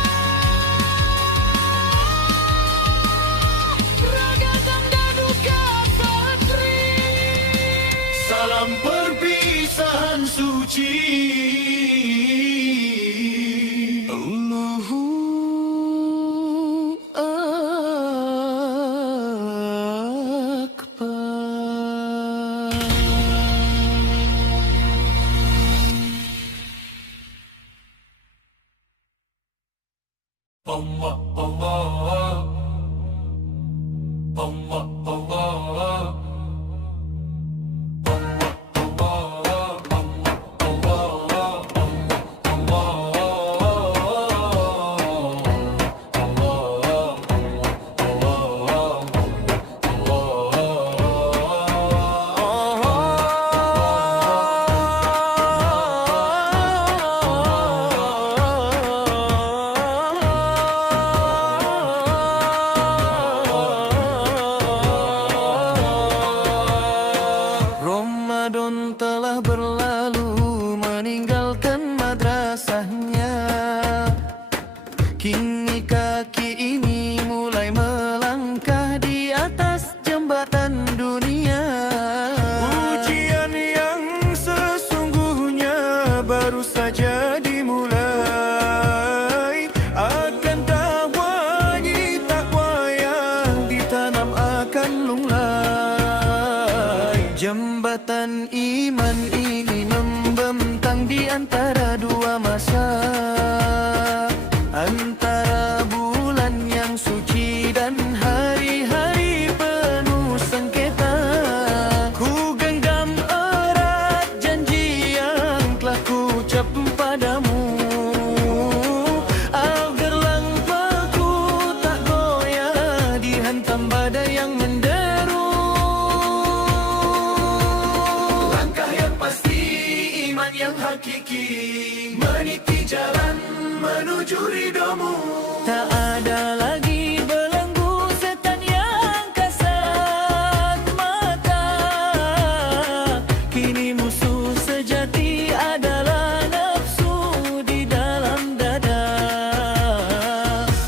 Ragatan Daduka Satri. Salam perpisahan suci. Allahu Akbar. Allah, Allah, Allah, Allah. Ramadan telah berlalu meninggalkan madrasahnya. Kini kaki ini mulai melangkah di atas jembatan dunia. Ujian yang sesungguhnya baru saja dimulai. Akan tawani takwa yang ditanam akan lunglai. Jembatan iman ini membentang di antara dua masa, antara bulan yang suci dan hari-hari penuh sengketa. Ku genggam erat janji yang telah ku ucap padamu, agar langkahku tak goyah dihantam badai yang menderu. Langkah yang pasti, iman yang hakiki, meniti jalan menuju ridhomu. Tak ada lagi belenggu setan yang kasat mata. Kini musuh sejati adalah nafsu di dalam dada.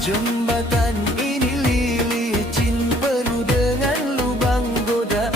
Jembatan ini licin penuh dengan lubang godaan.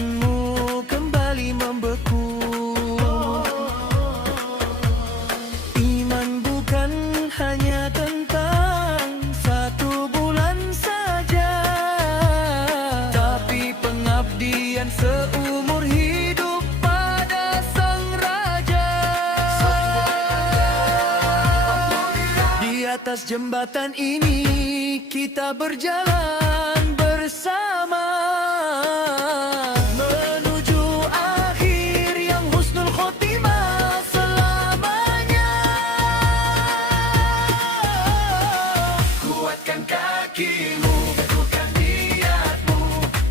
imanmu kembali membeku. Iman bukan hanya tentang 1 bulan saja, tapi pengabdian seumur hidup pada Sang Raja. Di atas jembatan ini kita berjalan bersama menuju akhir yang husnul khotimah selamanya. Kuatkan kakimu, teguhkan niatmu,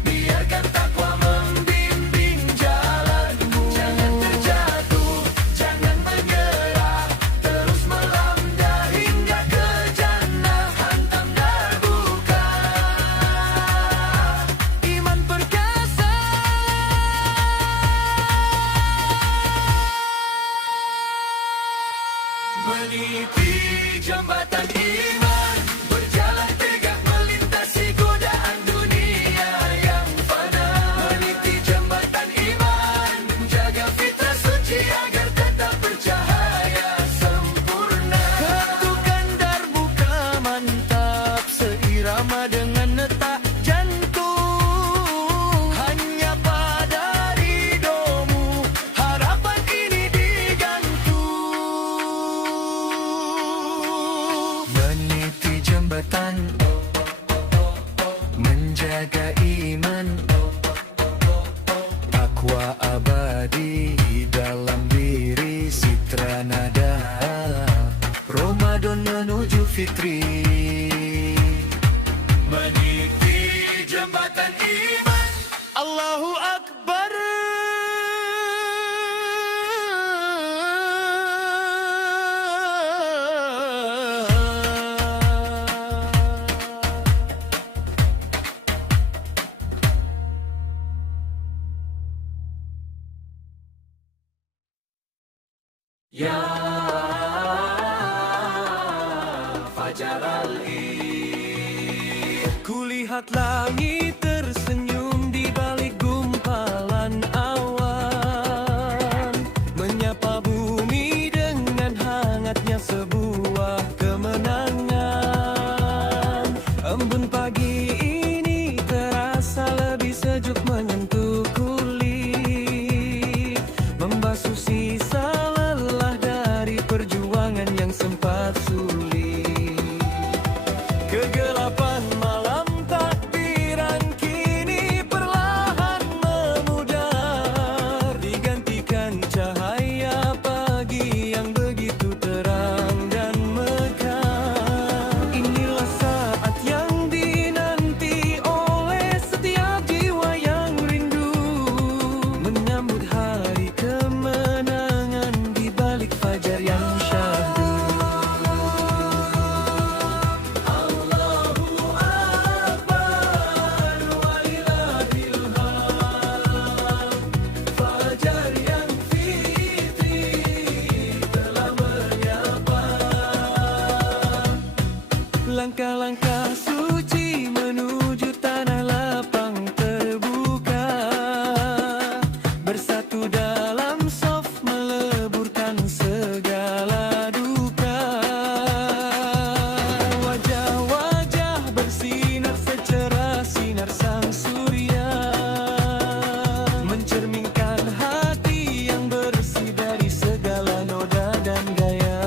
biarkan takwa membimbing jalanmu. Jangan terjatuh, jangan menyerah, terus melangkah hingga ke jannah. Hantam darbuka, Iman perkasa, meniti jembatan iman, berjalan tegak melintasi godaan dunia yang fana. Meniti jembatan iman, menjaga fitrah suci agar tetap bercahaya sempurna. ketukan darbuka mantap seirama dengan detak jantung. Hanya pada ridhomu harapan ini digantung. Meniti jembatan, menjaga iman, takwa abadi dalam diri. Citra nada Ramadan menuju fitri. Meniti jembatan iman, Allahu Akbar. ya fajar al-Id. Kulihat langit tersenyum di balik gumpalan awan, menyapa bumi dengan hangatnya sebuah kemenangan. Embun pagi ini terasa lebih sejuk menyentuh kulit, membasuh sisa lelah dari perjuangan yang sempat sulit. Kegelapan malam takbiran kini perlahan memudar, digantikan cahaya pagi yang begitu terang dan megah. Inilah saat yang dinanti oleh setiap jiwa yang rindu, menyambut hari kemenangan di balik fajar yang syahdu. Fajar yang fitri telah menyapa. Langkah-langkah suci menuju tanah lapang terbuka, bersatu dalam saf meleburkan segala duka. Wajah-wajah bersinar secerah sinar sang surya, mencerminkan hati yang bersih dari segala noda dan gaya.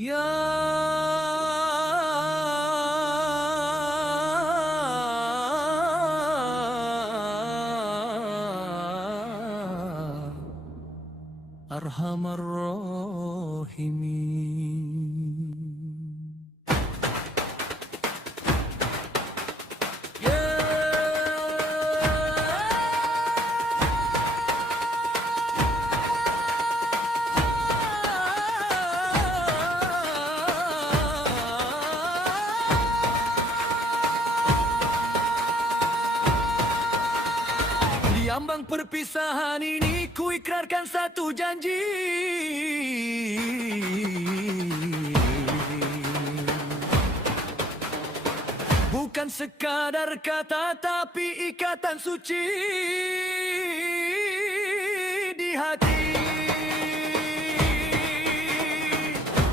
Ya Arhamar Rahimin. Di ambang perpisahan ini ku ikrarkan satu janji. Bukan sekadar kata tapi ikatan suci di hati.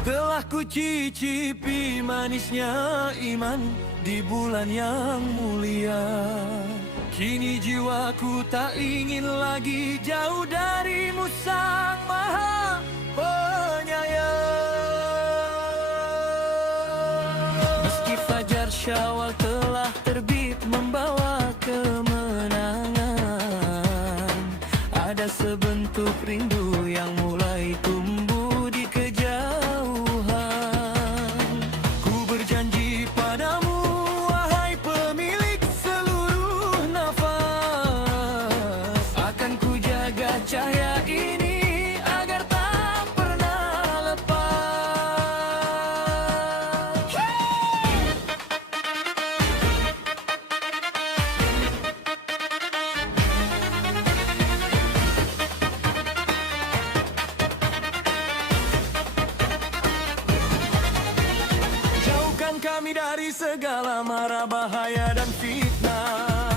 Telah ku cicipi manisnya iman di bulan yang mulia. Kini jiwaku tak ingin lagi jauh darimu Sang Maha Penyayang. Meski fajar Syawal telah terbit membawa kemenangan, ada sebentuk rindu yang mulai tumbuh di kejauhan. Ku berjanji padamu wahai pemilik seluruh nafas, akan ku jaga cahaya ini agar tak pernah lepas. Jauhkan kami dari segala mara bahaya dan fitnah,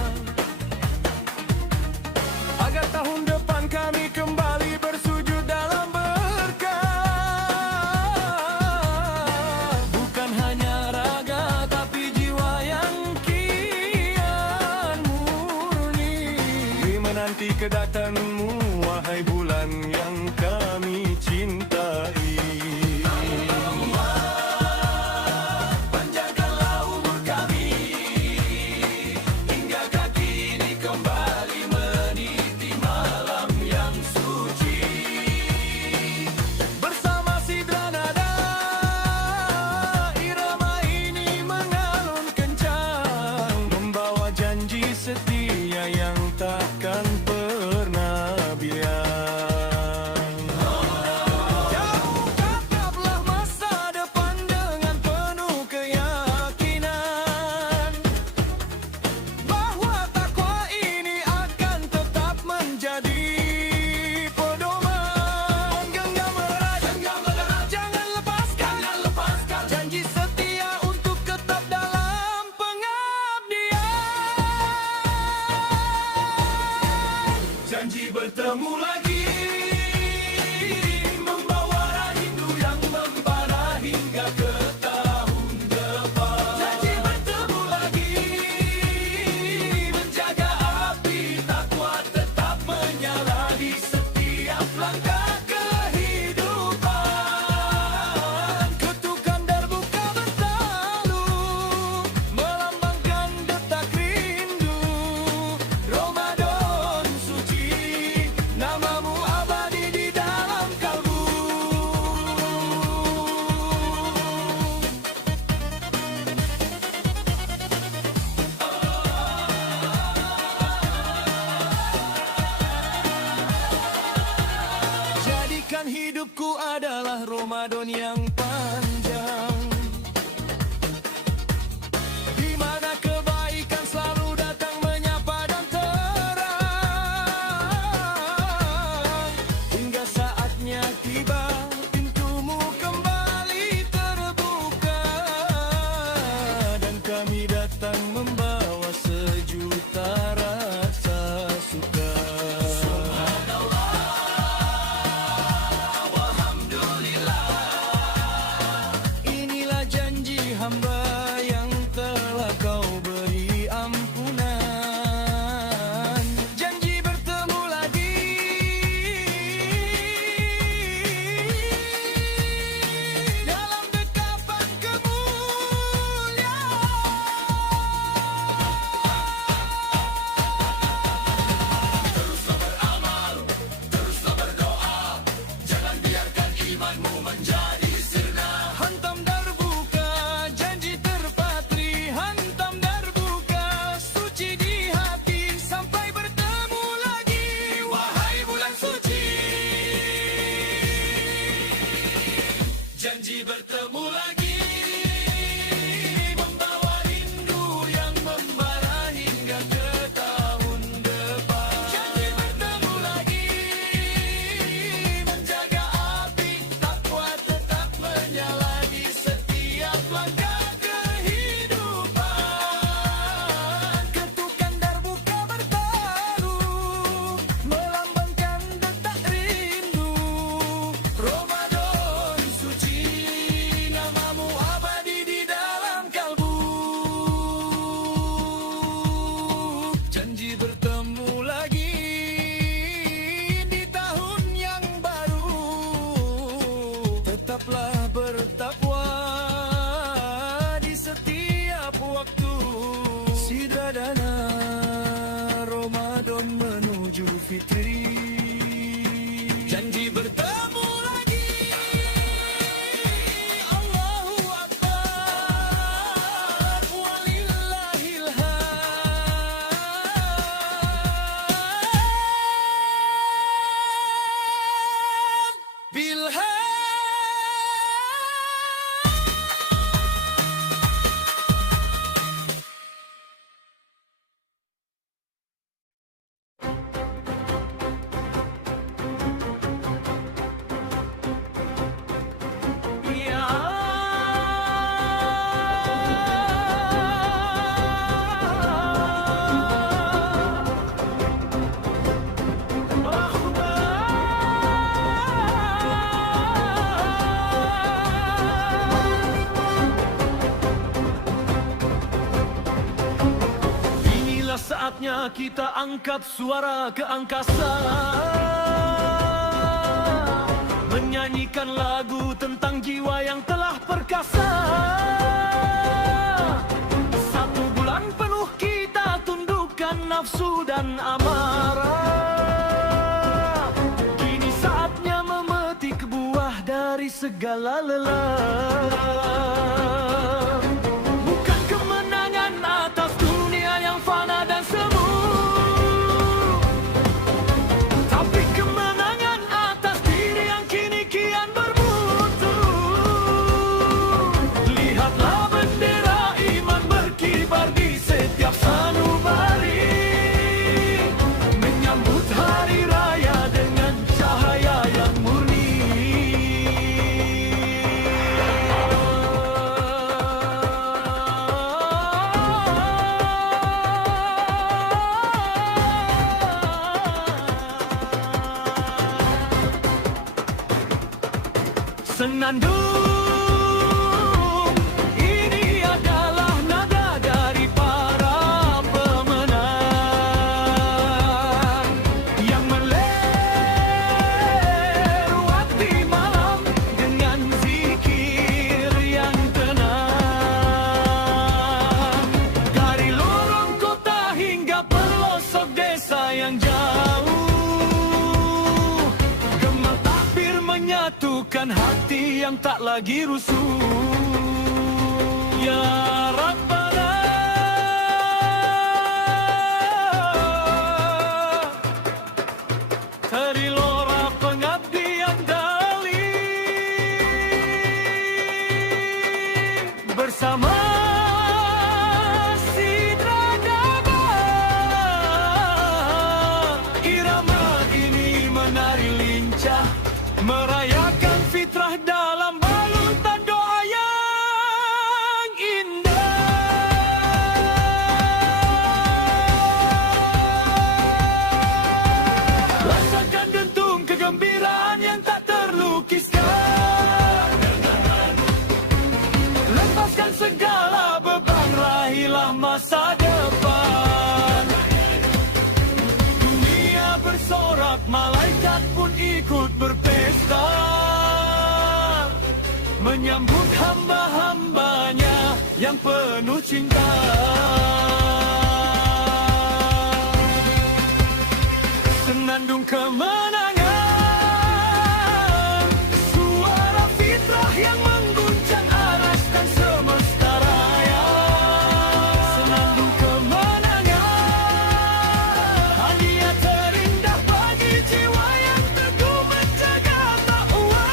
agar tahun depan kami kembali bersujud dalam berkah. Bukan hanya raga tapi jiwa yang kian murni, menanti kedatanganmu wahai bulan yang kami cintai. Panjangkanlah umur kami hingga kaki ini kembali meniti malam yang suci. Bersama sidra nada irama ini mengalun kencang, membawa janji setia yang takkan pernah biang. Jauh tataplah masa depan dengan penuh keyakinan bahwa takwa ini akan tetap menjadi pedoman. Genggam erat, jangan lepaskan janji setia untuk tetap dalam pengabdian. Janji bertemu lagi, membawa rindu yang membara hingga ke tahun depan. Janji bertemu lagi, menjaga api takwa tetap menyala di setiap langkah kehidupan. Ketukan terbuka bertalu, melambangkan detak rindu. Ramadan suci, namamu abadi di dalam kalbu. Jadikan hidupku adalah Ramadan yang panjang, di mana kebaikan selalu datang menyapa dan terang, hingga saatnya tiba pintumu kembali terbuka, dan kami datang membawa sejuta rasa suka. Ini Janji bertemu lagi, membawa rindu yang membara hingga ke tahun depan. Janji bertemu lagi, menjaga api takwa tetap menyala di setiap langkah kehidupan. Ketukan darbuka bertaruh, melambangkan detak rindu. Ramadan suci, namamu abadi di dalam kalbu. Janji bertemu lagi di tahun yang baru. Tetaplah bertakwa di setiap waktu. Sidradana Ramadan menuju fitri. Janji bertemu lagi, Allahu Akbar, walillahil hamd. Bilham. Ya Inilah saatnya kita angkat suara ke angkasa, menyanyikan lagu tentang jiwa yang telah perkasa. 1 bulan penuh kita tundukkan nafsu dan amarah. Kini saatnya memetik buah dari segala lelah. Bukan kemenangan atas dunia yang fana dan semu, tapi kemenangan atas diri yang kini kian bermutu. Lihatlah bendera iman berkibar di setiap sanubari, menyambut hari raya dengan cahaya yang murni. Senandung ini adalah nada dari para pemenang yang melewati malam dengan zikir yang tenang. Dari lorong kota hingga pelosok desa yang jauh, gema takbir menyatukan hati yang tak lagi rusuh. Ya Rabbana, dari lora pengabdian dali, bersama Sidradana, irama ini menari lincah, merayakan fitrah dalam balutan doa yang indah. Rasakan dentum kegembiraan yang tak terlukiskan. Lepaskan segala beban, raihlah masa depan. Dunia bersorak, malaikat pun ikut berpesta, menyambut hamba-hambanya yang penuh cinta. Senandung kemenangan, suara fitrah yang mengguncang aras dan semesta raya. Senandung kemenangan, hadiah terindah bagi jiwa yang teguh menjaga takwa.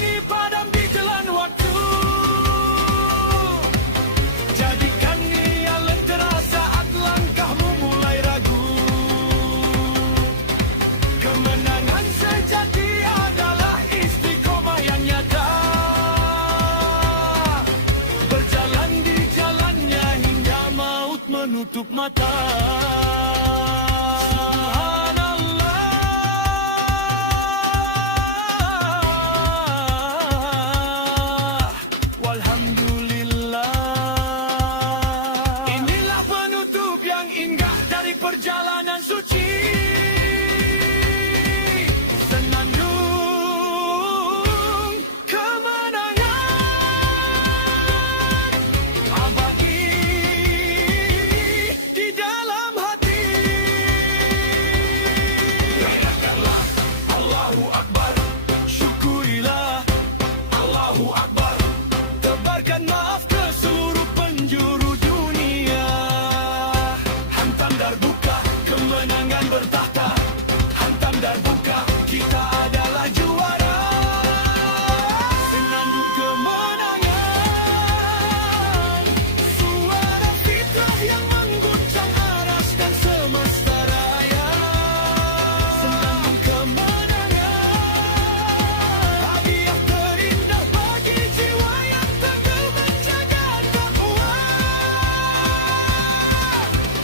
kini padam di jalan waktu. Jadikan ia lentera saat langkahmu mulai ragu. Kemenangan sejati adalah istiqomah yang nyata. Berjalan di jalannya hingga maut menutup mata. Subhanallah, walhamdulillah. Inilah penutup yang indah dari perjalanan suci. Senandung kemenangan abadi di dalam hati. Teriakanlah Allahu Akbar, syukurilah Allahu Akbar. Tebarkan maaf ke seluruh penjuru dunia. Hantam darbuka, kemenangan bertahta. Hantam darbuka, kita adalah juara. Senandung kemenangan, suara fitrah yang mengguncang aras dan semesta raya. Senandung kemenangan, hadiah terindah bagi jiwa yang teguh menjaga takwa.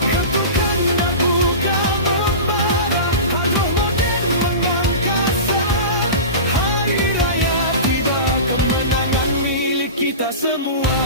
Ketukan darbuka membara, hadroh modern mengangkasa. Hari raya tiba, kemenangan milik kita semua.